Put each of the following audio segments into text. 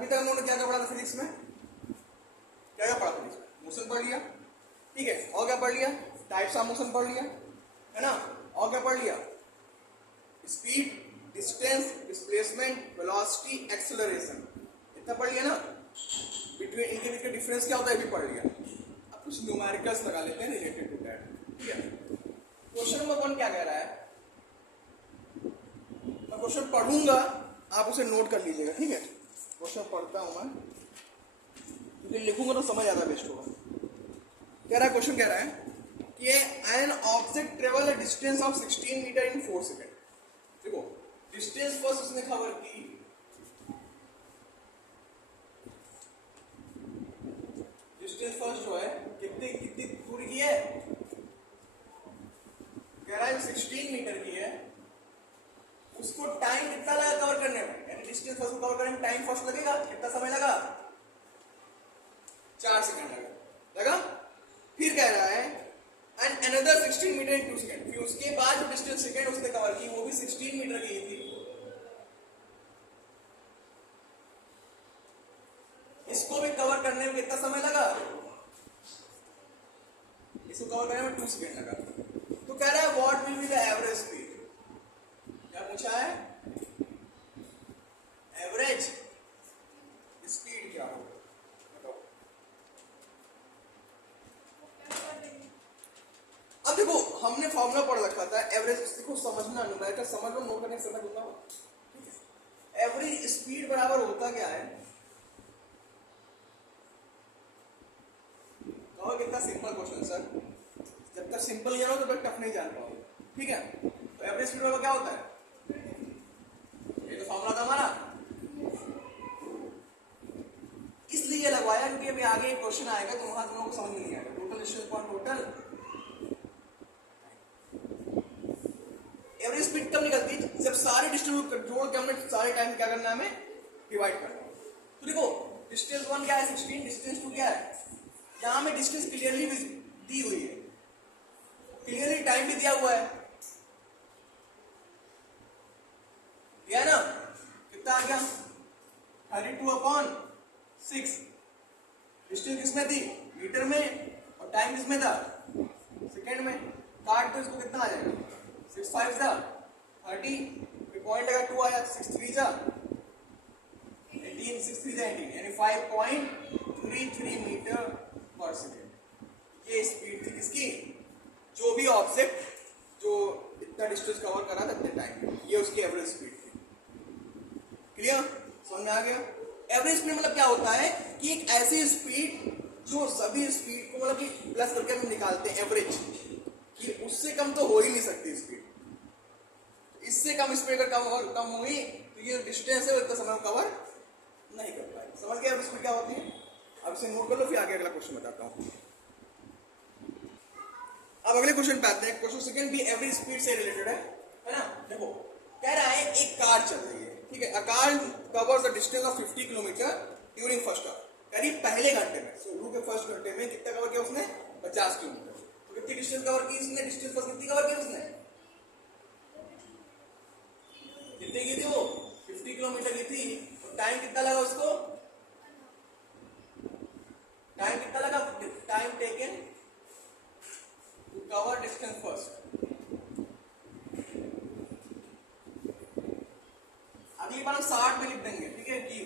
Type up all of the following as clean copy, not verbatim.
अभी तक हम लोगों ने क्या क्या पढ़ा था फिजिक्स में? क्या क्या पढ़ा फिजिक्स में? मोशन पढ़ लिया, ठीक है, और क्या पढ़ लिया? टाइप्स ऑफ मोशन पढ़ लिया, है ना, और क्या पढ़ लिया? Speed, distance, displacement, velocity, acceleration, इतना पढ़ लिया ना। बिटवीन इनके बीच का डिफरेंस क्या होता है ये भी पढ़ लिया। अब कुछ न्यूमेरिकल्स लगा लेते हैं रिलेटेड टू दैट, ठीक है। क्वेश्चन नंबर 1 क्या कह रहा है? मैं क्वेश्चन पढ़ूंगा, आप उसे नोट कर लीजिएगा, ठीक है। क्वेश्चन पढ़ता हूं मैं, क्योंकि लिखूंगा तो समझ आता बेस्ट होगा। कह रहा है, क्वेश्चन कह रहा है कि an object travel a distance of 16 metre in 4 second. देखो डिस्टेंस फर्स्ट उसने कवर की, डिस्टेंस फर्स्ट जो है कितनी कितनी दूरी की है? कह रहा है 16 मीटर की है। उसको टाइम कितना लगा कवर करने में? यानी डिस्टेंस फर्स्ट को कवर करने में टाइम फर्स्ट लगेगा, कितना समय लगा? 4 सेकंड लगा। फिर कह रहा है and another 16 metre in 2 second. फिर उसके बाद जो डिस्टेंस सेकंड उसने कवर की वो भी 16 मीटर की थी। इसको भी कवर करने में कितना समय लगा? इसको कवर करने में 2 सेकंड लगा। तो कह रहा है what will be the average speed? क्या पूछा है? एवरेज स्पीड क्या होगा? बताओ। अब देखो हमने फॉर्मूला पढ़ रखा था एवरेज, देखो समझना, न्यूमेरिकल समझ लो, नोट करने के समय दूंगा। एवरेज स्पीड बराबर होता क्या है? कहो कितना सिंपल क्वेश्चन सर, जब तक सिंपल नहीं जानो तो तब टफ नहीं जान पाओगे, ठीक है। तो एवरेज स्पीड बराबर क्या होता है? ये तो फॉर्मूला था हमारा, इसलिए लगवाया क्योंकि अभी आगे एक क्वेश्चन आएगा तो वहां तुम लोगों को समझ में नहीं आएगा। Total distance upon total average speed कब निकलती है? जब सारे डिस्टेंस को जोड़ के हमने सारे टाइम क्या करना है, हमें डिवाइड करना है। तो देखो डिस्टेंस 1 क्या है? 16। डिस्टेंस 2 क्या है? यहां में डिस्टेंस क्लियरली दी हुई है, क्लियरली टाइम भी दिया हुआ है, दिया ना। कितना आ गया? 32/6। डिस्टेंस किसमें थी? मीटर में, और टाइम किसमें था? सेकेंड में। काट तो इसको कितना आ जाएगा? 6 5 था 30, फिर पॉइंट लगा 2 आया, 6 3 जा 18, 6 3 जा 18, यानी 5.33 मीटर पर सेकेंड। ये स्पीड थी किसकी? जो भी ऑब्जेक्ट जो इतना डिस्टेंस कवर करा था इतने टाइम में, ये उसकी एवरेज स्पीड थी। क्लियर? समझ में आ गया? एवरेज स्पीड मतलब क्या होता है कि एक ऐसी स्पीड जो सभी स्पीड को मतलब कि प्लस करके हम निकालते हैं एवरेज, कि उससे कम तो हो ही नहीं सकती स्पीड। इससे कम स्पीड अगर कम हुई तो ये डिस्टेंस है वो इतना समय कवर नहीं कर पाएगी। समझ गए एवरेज स्पीड क्या होती है? अब इसे नोट कर लो, फिर आगे अगला क्वेश्चन बताता हूं। अब अगले क्वेश्चन पे आते हैं। क्वेश्चन सेकंड भी एवरेज स्पीड से रिलेटेड है ना। देखो कह रहा है एक कार चल रही है, ठीक है। A car covers the distance of 50 kilometre during first hour. यानी पहले घंटे में, शुरू के फर्स्ट घंटे में कितना कवर किया उसने? 50 किलोमीटर। तो कितनी डिस्टेंस कवर की उसने? डिस्टेंस फर्स्ट कितनी कवर की उसने? कितनी की थी वो? 50 किलोमीटर की थी। तो टाइम कितना लगा उसको? टाइम कितना लगा? Time taken to cover distance first. अगली बार हम 60 में लिख देंगे, ठीक है, कि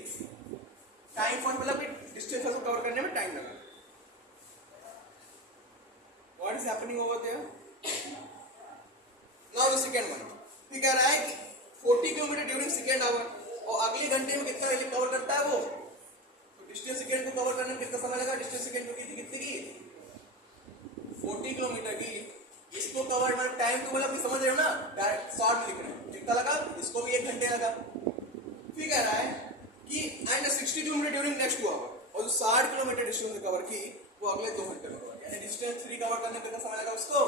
टाइम फर्स्ट मतलब कि डिस्टेंस फर्स्ट को कवर करने में टाइम लगा। What is happening over there? Now the second one. फिर कह रहा है कि 40 किलोमीटर ड्यूरिंग सेकेंड आवर, और अगले घंटे में कितना कवर करता है वो? तो डिस्टेंस सेकेंड को कवर करने में कितना समय लगा? डिस्टेंस सेकेंड को कितनी की? 40 किलोमीटर की। इसको कवर मतलब टाइम तो मतलब समझ रहे हो ना, डायरेक्ट शॉर्ट में लिख रहे हैं, कितना लगा? इसको भी 1 घंटे लगा। फिर कह रहा है कि and 60 kilometre during next 2 hour, और जो 60 किलोमीटर डिस्टेंस कवर की वो अगले 2 घंटे में कवर, यानी डिस्टेंस 3 कवर करने में कितना समय लगा उसको?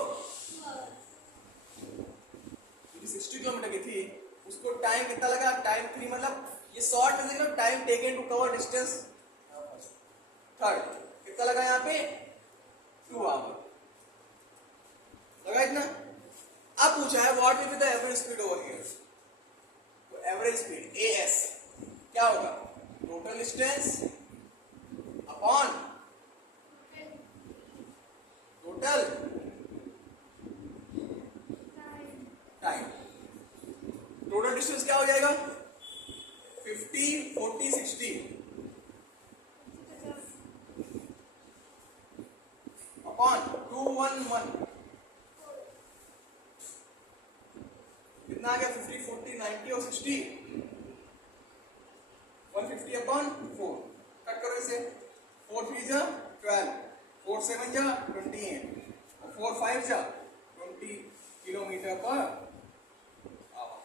60 किलोमीटर की थी, उसको टाइम कितना लगा? टाइम 3 मतलब ये शॉर्ट में देखो, time taken to cover distance third कितना लगा यहाँ पे? 2 आवर लगा इतना। अब पूछा है what will be the average speed over here. तो एवरेज स्पीड एएस क्या होगा? Total distance upon total time. Total distance क्या हो जाएगा? 50, 40, 60 अपॉन 211 कितना आ गया? 50, 40, 90 और 60 150 अपॉन 4। कट करो इसे। 4 3 जा 12, 4 7 जा 28 और 4 5 जा 20 किलोमीटर पर आवर।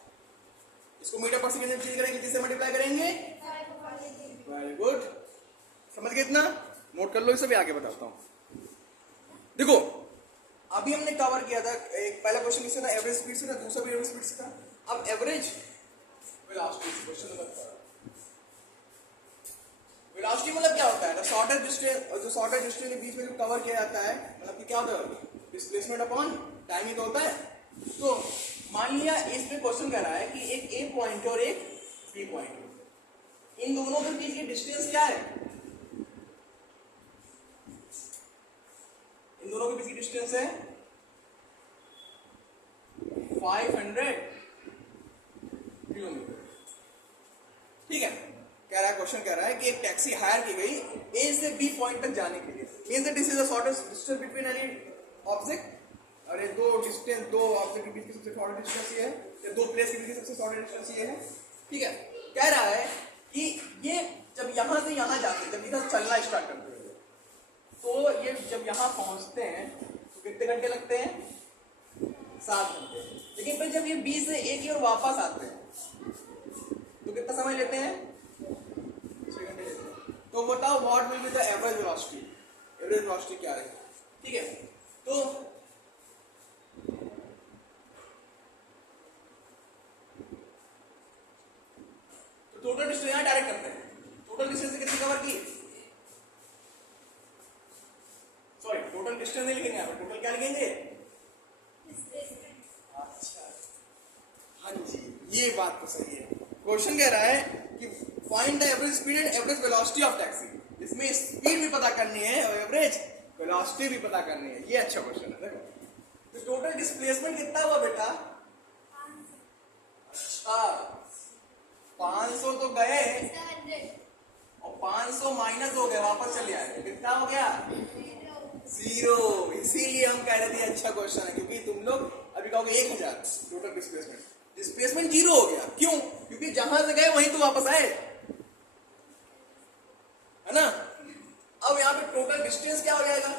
इसको मीटर पर सेकंड में चेंज करेंगे, किससे मल्टीप्लाई करेंगे? वेरी गुड, समझ गए इतना? नोट कर लो इसे, भी आगे बताता हूं। देखो अभी हमने कवर किया था, एक पहला क्वेश्चन किससे था? एवरेज स्पीड से था, दूसरा भी एवरेज स्पीड से था। अब average velocity, question number 3। Velocity मतलब क्या होता है? शॉर्टेस्ट डिस्टेंस, जो शॉर्टेस्ट डिस्टेंस के बीच में जो कवर किया जाता है, मतलब कि क्या होता है? डिस्प्लेसमेंट अपॉन टाइम ही तो होता है। तो मान लिया इसमें क्वेश्चन कह रहा है कि एक ए पॉइंट और एक बी पॉइंट, इन दोनों के बीच की डिस्टेंस क्या है? इन दोनों के बीच की डिस्टेंस है 500 किलोमीटर। ठीक है, कह रहा है, क्वेश्चन कह रहा है कि एक टैक्सी हायर की गई ए से बी पॉइंट तक जाने के लिए। Means that this is the shortest distance between any object. और ये दो ऑब्जेक्ट के बीच की सबसे शॉर्टेस्ट डिस्टेंस ये है, या दो प्लेस के बीच की सबसे शॉर्टेस्ट डिस्टेंस ये है। ठीक है, कह रहा है कि ये जब यहां से यहां जाते हैं, जब इधर चलना स्टार्ट करते हैं, तो ये जब यहां पहुंचते हैं तो कितने घंटे लगते हैं? 7 घंटे। लेकिन फिर जब ये बी से ए की ओर वापस आते हैं तो कितना समय लेते हैं? 6 घंटे लेते हैं। तो बताओ what will be the average velocity? Average velocity क्या है? ठीक है, तो टोटल डिस्टेंस यहां डायरेक्ट करते हैं। टोटल डिस्टेंस कितनी कवर की? सॉरी, टोटल डिस्टेंस नहीं लिखेंगे, आप टोटल क्या लिखेंगे? अच्छा, हाँ जी, ये बात तो सही है। क्वेश्चन कह रहा है कि find the average speed and average velocity of taxi. इसमें स्पीड भी पता करनी है और एवरेज वेलोसिटी भी पता करनी है। ये अच्छा क्वेश्चन है। देखो तो टोटल डिस्प्लेसमेंट कितना हुआ बेटा? अच्छा, 500 तो गए और 500 माइनस हो गए, वापस चले आए, कितना हो गया? 0। इसीलिए हम कह रहे थे अच्छा क्वेश्चन है, क्योंकि तुम लोग अभी कहोगे 1000 टोटल डिस्प्लेसमेंट, डिस्प्लेसमेंट 0 हो गया। क्यों? क्योंकि जहां से गए वहीं तो वापस आए, है ना? अब यहां पे टोटल डिस्टेंस क्या हो जाएगा?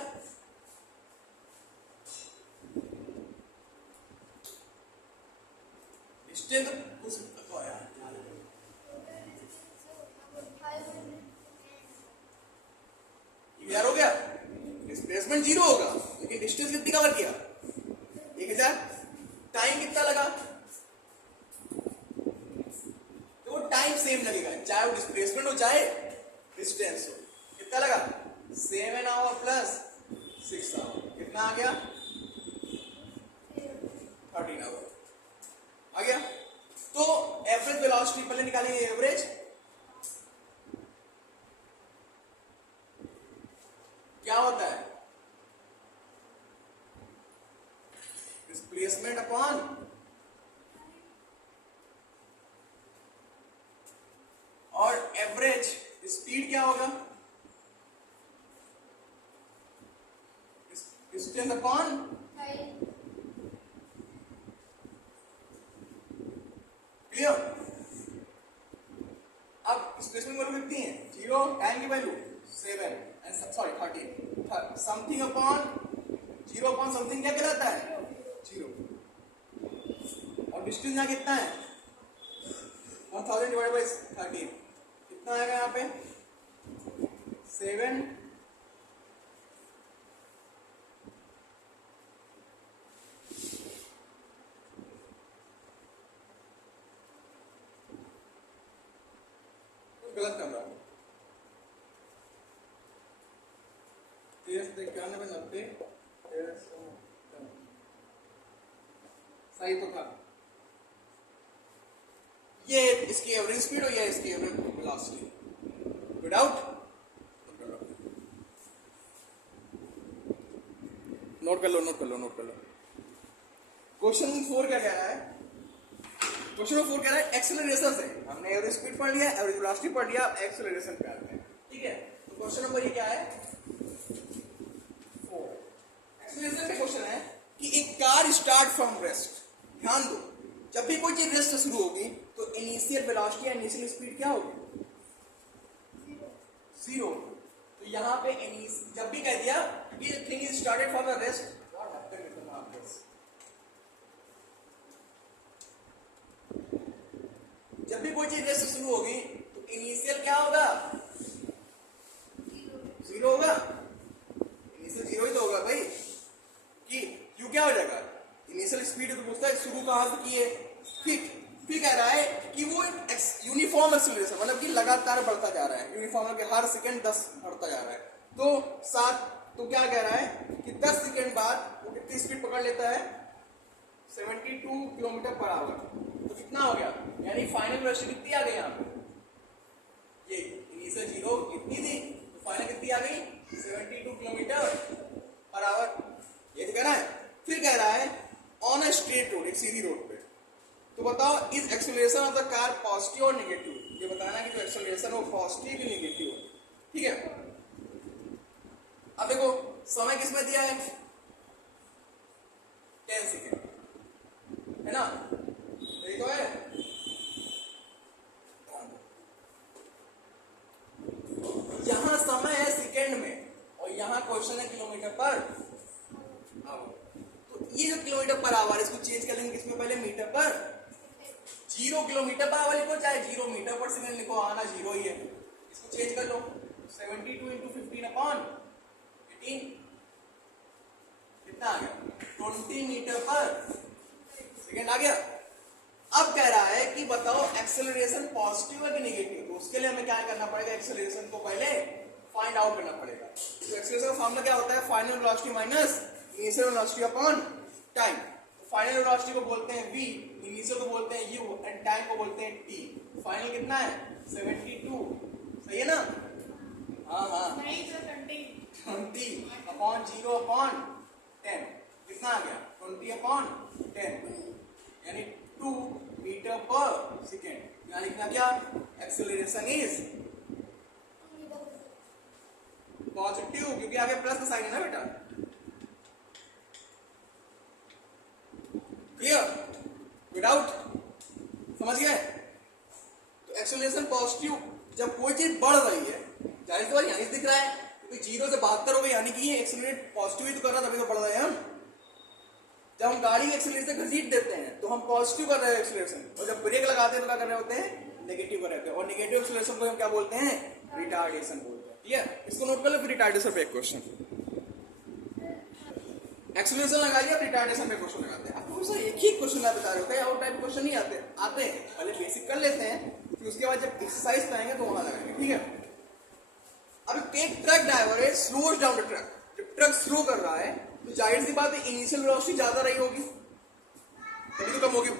डिस्टेंस कुछ तो यार यार हो गया, डिस्प्लेसमेंट 0 होगा, लेकिन डिस्टेंस कितनी कवर किया? 1000। टाइम कितना लगा? तो वो टाइम सेम लगेगा, चाहे वो डिस्प्लेसमेंट हो चाहे डिस्टेंस हो। कितना लगा? 7 आवर प्लस 6 आवर, कितना आ गया? 13 आवर आ गया। तो एवरेज वेलोसिटी पहले निकालेंगे। एवरेज क्या होता है? डिस्प्लेसमेंट अपॉन और एवरेज स्पीड क्या होगा? Distance upon clear? अब डिस्प्लेसमेंट वैल्यू कितनी है? 0। टाइम की value 7 sorry 13। Something upon 0 upon something क्या कहलाता है? 0। और डिस्टेंस यहाँ कितना है? 1000 डिवाइड बाई 13, कितना आएगा यहाँ पे? 7। गलत कर रहा हूँ। 1391 90 सही तो था। ये इसकी एवरेज स्पीड और ये इसकी एवरेज वेलोसिटी। विदाउट, नोट कर लो नोट कर लो नोट कर लो। क्वेश्चन 4 क्या कह रहा है? क्वेश्चन 4 कह रहा है एक्सेलरेशन से, हमने एवरेज स्पीड पढ़ लिया, एवरेज वेलोसिटी पढ़ लिया, अब एक्सेलरेशन पे आते हैं। ठीक है, तो क्वेश्चन नंबर ये क्या है? 4 एक्सेलरेशन पे क्वेश्चन है कि एक कार स्टार्ट फ्रॉम रेस्ट। ध्यान दो, जब भी कोई चीज रेस्ट से शुरू होगी तो इनिशियल वेलोसिटी या इनिशियल स्पीड क्या होगी? 0। तो यहाँ पे जब भी कह दिया कि thing is started from the rest, जब भी कोई चीज रेस्ट से शुरू होगी तो इनिशियल क्या होगा? 0 होगा। इनिशियल 0 ही तो होगा भाई। कि क्यों क्या हो जाएगा? इनिशियल स्पीड तो पूछता है शुरू कहां से किए। ठीक, फिर कह रहा है कि वो यूनिफॉर्म एक्सेलरेशन, मतलब कि लगातार बढ़ता जा रहा है, यूनिफॉर्म के हर सेकंड 10 बढ़ता जा रहा है। तो 7, तो क्या कह रहा है कि 10 सेकंड बाद वो कितनी स्पीड पकड़ लेता है? 72 किलोमीटर पर आवर। तो कितना हो गया? यानी फाइनल वेलोसिटी कितनी आ गई यहाँ पे? ये इनिशियल 0 कितनी थी, तो फाइनल कितनी आ गई? 72 किलोमीटर पर आवर। ये तो कह रहा है। फिर कह रहा है ऑन अ स्ट्रेट रोड, एक सीधी रोड पे, तो बताओ is acceleration of the car positive और नेगेटिव? ये बताना कि जो एक्सेलरेशन वो पॉजिटिव या नेगेटिव हो। ठीक है, अब देखो समय किसमें दिया है? 10 सेकेंड, है ना? यही तो है। यहां समय है सेकेंड में और यहां क्वेश्चन है किलोमीटर पर आवर। तो ये जो किलोमीटर पर आवर, इसको चेंज कर लेंगे किसमें? पहले मीटर पर। 0 किलोमीटर पर आवर लिखो चाहे 0 मीटर पर सेकेंड लिखो, आना 0 ही है। इसको चेंज कर लो, 72 इंटू 15 अपॉन 18 कितना आ गया? 20 मीटर पर सेकेंड आ गया। अब कह रहा है कि बताओ एक्सेलरेशन पॉजिटिव है कि नेगेटिव? तो उसके लिए हमें क्या करना पड़ेगा? एक्सेलरेशन को पहले फाइंड आउट करना पड़ेगा। तो एक्सेलरेशन का फॉर्मूला क्या होता है? Final velocity minus initial velocity upon time. तो फाइनल वेलोसिटी को बोलते हैं v, इनिशियल को बोलते हैं u एंड टाइम को बोलते हैं t। फाइनल कितना है? 72। सही है ना? हाँ हाँ, 20 अपॉन 0 अपॉन 10 कितना आ गया? 20 अपॉन 10 यानी 2 मीटर पर सेकेंड। यहाँ लिखना क्या? एक्सेलरेशन इज पॉजिटिव, क्योंकि आगे प्लस का साइन है ना बेटा। क्लियर? विदाउट, समझ गए? तो एक्सेलरेशन पॉजिटिव जब कोई चीज बढ़ रही है, जाहिर सी बात यहीं दिख रहा है क्योंकि 0 से 72 हो गई, यानी कि ये एक्सेलरेट पॉजिटिव ही तो कर रहा, तभी तो बढ़ रहे हैं हम। जब हम गाड़ी के एक्सेलरेशन घसीट देते हैं तो हम पॉजिटिव कर रहे हैं एक्सेलरेशन, और जब ब्रेक लगाते हैं तो क्या कर रहे होते हैं? नेगेटिव कर रहे होते हैं। और नेगेटिव एक्सेलरेशन को हम क्या बोलते हैं? रिटार्डेशन बोलते हैं। क्लियर? इसको नोट कर लो। फिर रिटार्डेशन पे एक क्वेश्चन, एक्सेलरेशन लगा लिया, रिटार्डेशन पे क्वेश्चन लगाते हैं। आपको सर एक ही क्वेश्चन आप बता रहे हो, कई और टाइप क्वेश्चन नहीं आते हैं। पहले बेसिक कर लेते हैं, फिर उसके बाद जब एक्सरसाइज पे आएंगे तो वहां लगाएंगे। ठीक है, अब एक ट्रक ड्राइवर है, स्लोज डाउन द ट्रक। जब ट्रक स्लो कर रहा है तो जाहिर सी बात है इनिशियल वेलोसिटी ज्यादा रही होगी, तभी तो कम होगी।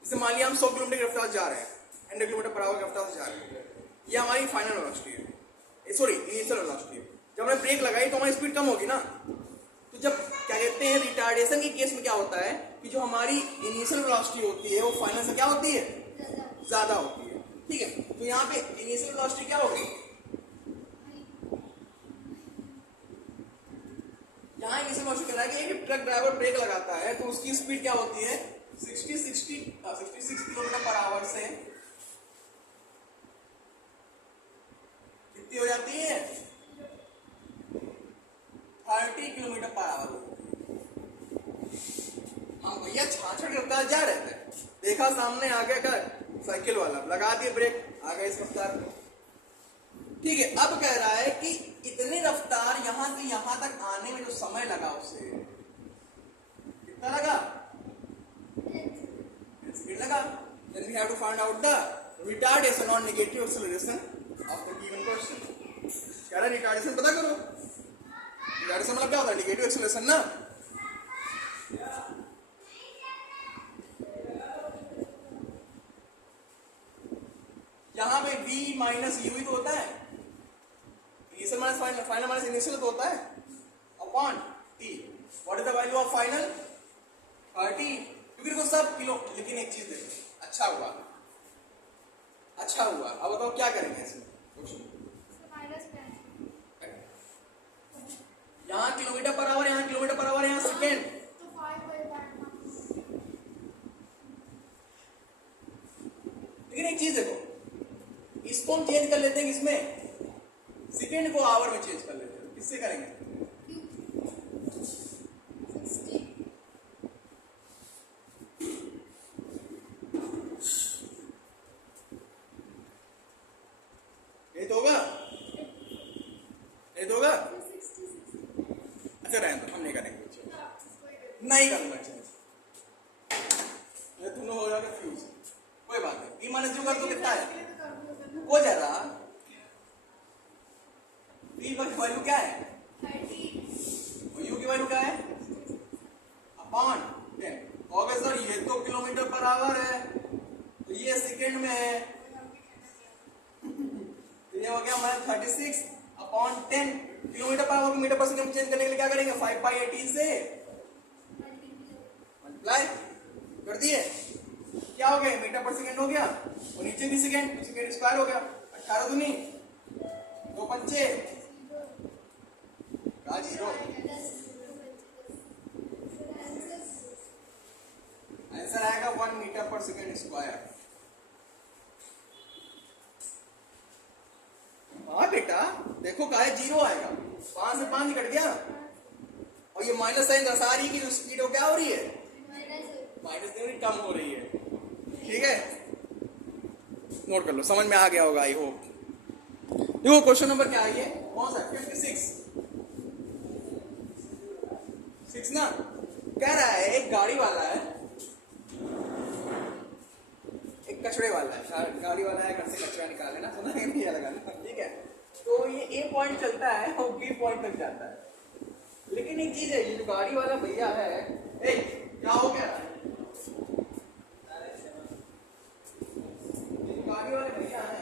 जैसे मान लिया हम 100 किलोमीटर की रफ्तार जा रहे हैं, 100 किलोमीटर पर आवर की रफ्तार से जा रहे हैं, ये हमारी फाइनल वेलोसिटी है, सॉरी इनिशियल वेलोसिटी है। जब हमने ब्रेक लगाई तो हमारी स्पीड कम होगी ना। तो जब क्या कहते हैं रिटार्डेशन के केस में क्या होता है कि जो हमारी इनिशियल वेलोसिटी होती है वो फाइनल से क्या होती है? ज्यादा होती है। ठीक है, तो यहाँ पे इनिशियल वेलोसिटी क्या होगी? यहाँ इनिशियल वेलोसिटी कह रहा है कि ट्रक ड्राइवर ब्रेक लगाता है तो उसकी स्पीड क्या होती है? 66 किलोमीटर पर आवर से कितनी हो जाती है? 30 किलोमीटर पर आवर। हम भैया 66 रफ्तार जा रहे थे, देखा सामने आ गया साइकिल वाला, लगा दिए ब्रेक, आ गए इस रफ्तार में। ठीक है, अब कह रहा है कि इतनी रफ्तार यहां से यहां तक आने में जो समय लगा उसे कितना लगा? 10 सेकंड लगा। Then we have to find out the retardation or negative acceleration of the given question. कह रहा है रिटार्डेशन पता करो। रिटार्डेशन मतलब क्या होता है? नेगेटिव एक्सेलरेशन ना। यहाँ पे v माइनस यू ही तो होता है, initial minus final, final minus initial तो होता है, upon t। What is the value of final? 30। क्योंकि देखो सब किलो, लेकिन एक चीज देखो, अच्छा हुआ, अच्छा हुआ। अब बताओ क्या करेंगे इसमें? यहाँ किलोमीटर पर आवर, यहाँ किलोमीटर पर आवर, यहाँ सेकेंड। लेकिन एक चीज देखो, इसको हम चेंज कर लेते हैं, इसमें सेकेंड को आवर में चेंज कर लेते हैं। किससे करेंगे? ये तो होगा, ये तो होगा। अच्छा रहने दो, हम नहीं करेंगे, नहीं करूंगा चेंज, तुम हो जाएगा फ्यूज, कोई बात नहीं। बी माइनस यू कर तो कितना है? हो जाएगा। बी की वैल्यू क्या है? 30। और यू की वैल्यू क्या है? अपॉन 10। ओके सर, ये तो किलोमीटर पर आवर है, तो ये सेकेंड में है, तो ये हो गया हमारा 36 अपॉन 10। किलोमीटर पर आवर को मीटर पर सेकंड चेंज करने के लिए क्या करेंगे? 5/18 से मल्टीप्लाई कर दिए, क्या हो गया? मीटर पर सेकंड हो गया, और नीचे भी सेकंड, सेकंड स्क्वायर हो गया। 18 दूनी 2 पंचे का 0। आंसर आएगा 1 मीटर पर सेकंड स्क्वायर। हाँ बेटा देखो का 0 आएगा, 5 से 5 कट गया, और ये माइनस साइन दर्शा रही है कि जो स्पीड हो क्या हो रही है? माइनस नहीं, कम हो रही है। ठीक है, नोट कर लो, समझ में आ गया होगा आई होप। देखो क्वेश्चन नंबर क्या है, कौन सा? 56 ना। कह रहा है एक गाड़ी वाला है, एक कचड़े वाला है, गाड़ी वाला है, घर से कचरा निकाले ना, सुना नहीं लगा। ठीक है, तो ये ए पॉइंट चलता है और बी पॉइंट तक जाता है। लेकिन एक चीज है, ये जो गाड़ी वाला भैया है, क्या हो गया? गाड़ी वाले भैया है,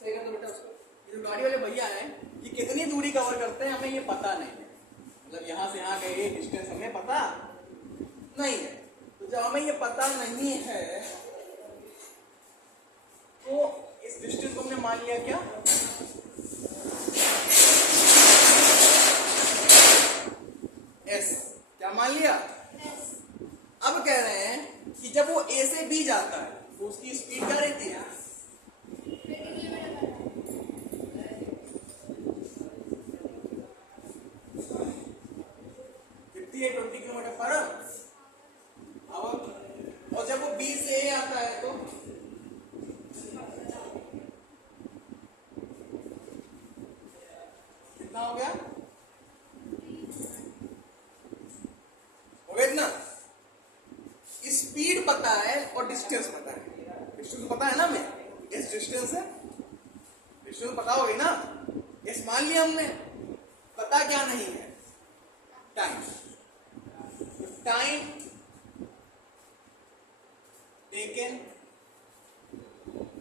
सही कर दो बेटा उसको। ये जो गाड़ी वाले भैया है, ये कितनी दूरी कवर करते हैं हमें ये पता नहीं है, मतलब यहाँ से यहाँ गए डिस्टेंस हमें पता नहीं है। तो जब हमें ये पता नहीं है, तो इस डिस्टेंस को हमने मान लिया क्या? एस। क्या मान लिया? अब कह रहे हैं कि जब वो ए से बी जाता है तो उसकी स्पीड क्या रहती है? कितनी है? 20 किलोमीटर पर आवर। और जब वो बी से ए आता है तो कितना हो गया? हो गया इतना? स्पीड पता है और डिस्टेंस पता है। डिस्टेंस पता है ना, हमें इस डिस्टेंस है, डिस्टेंस पता होगी ना। इस मान लिया हमने, पता क्या नहीं है? Time. Time taken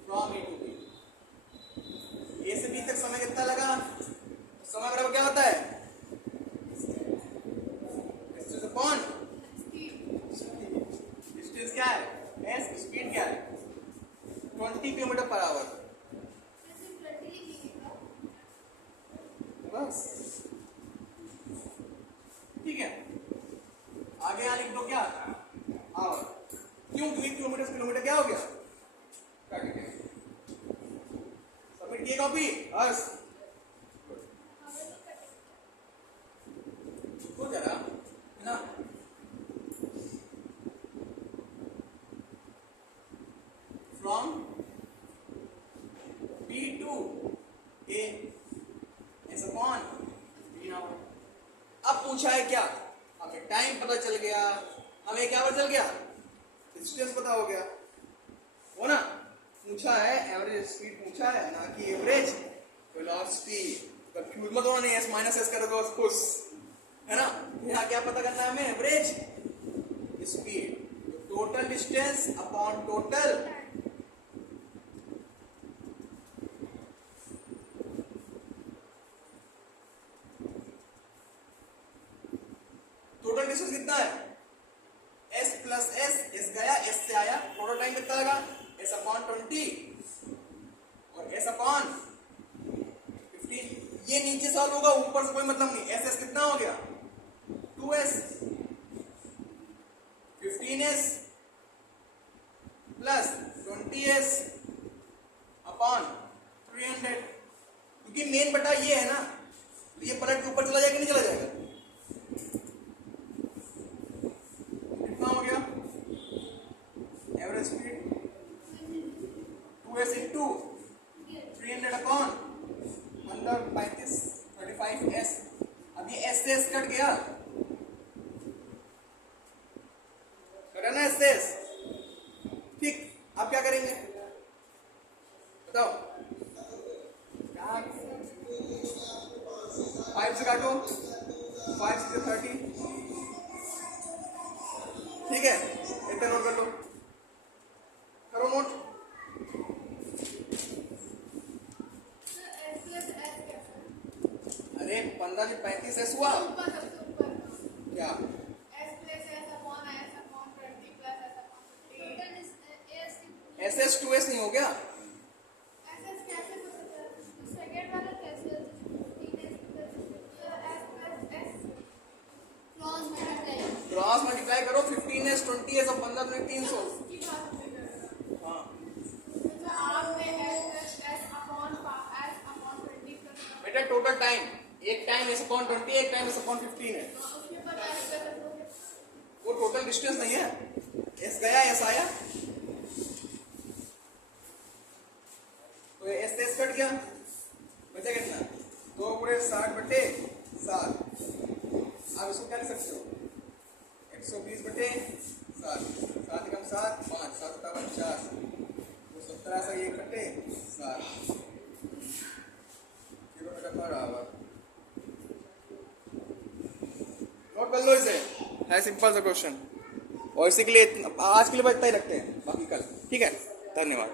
from A to B, A से बी तक समय कितना लगा? समय बराबर क्या होता है? डिस्टेंस अपॉन डिस्टेंस क्या है? एस। स्पीड क्या है? 20 किलोमीटर पर आवर। बस ठीक है, आगे यहाँ लिख दो क्या? आवर। क्यों? क्योंकि किलोमीटर किलोमीटर क्या हो गया? सबमिट किए कॉपी? बस हो जरा ना। From B to A is upon B now. अब पूछा है क्या? हमें टाइम पता चल गया, हमें क्या पता चल गया? डिस्टेंस पता हो गया, हो ना। पूछा है एवरेज स्पीड पूछा है, ना कि एवरेज वेलोसिटी। कंफ्यूज मत होना, नहीं एस माइनस एस कर दो खुश, है ना। यहाँ क्या पता करना है हमें? Average speed, total distance upon total distance कितना है? s प्लस एस गया, s से आया, टोटल टाइम कितना लगा? s अपॉन 20 और s अपॉन 15। ये नीचे सॉल्व होगा, ऊपर से कोई मतलब नहीं। s कितना हो गया? 2s 15s plus 20s upon 300, क्योंकि मेन बटा ये है ना, तो ये पलट के ऊपर चला जाएगा, नहीं चला जाएगा? कितना हो गया average speed? 2s into 300 upon 135 35s। अब ये s से s कट गया, कटा ना s से s? ठीक, अब क्या करेंगे बताओ? 5 से काटो, 5 से 30, ठीक है? इतना नोट कर लो, करो नोट। अरे 15 से 35s हुआ क्या? SS 2s नहीं हो गया? क्रॉस मल्टीप्लाई करो, 15s 20s और 15 में 300। हाँ बेटा टोटल टाइम, एक टाइम s अपॉन 20, एक टाइम s अपॉन 15 है। वो टोटल डिस्टेंस नहीं है, s गया s आया, तो s से s कट गया, बचा कितना? 2 पूरे 60/7। आप इसको क्या लिख सकते हो? 120/7, 7 कम 7 5, 7 50, तो 17 से 1/7, 0 कटा रहा होगा। नोट कर लो इसे, है सिंपल सा क्वेश्चन। और इसी के लिए आज के लिए बस इतना ही रखते हैं, बाकी कल। ठीक है, धन्यवाद।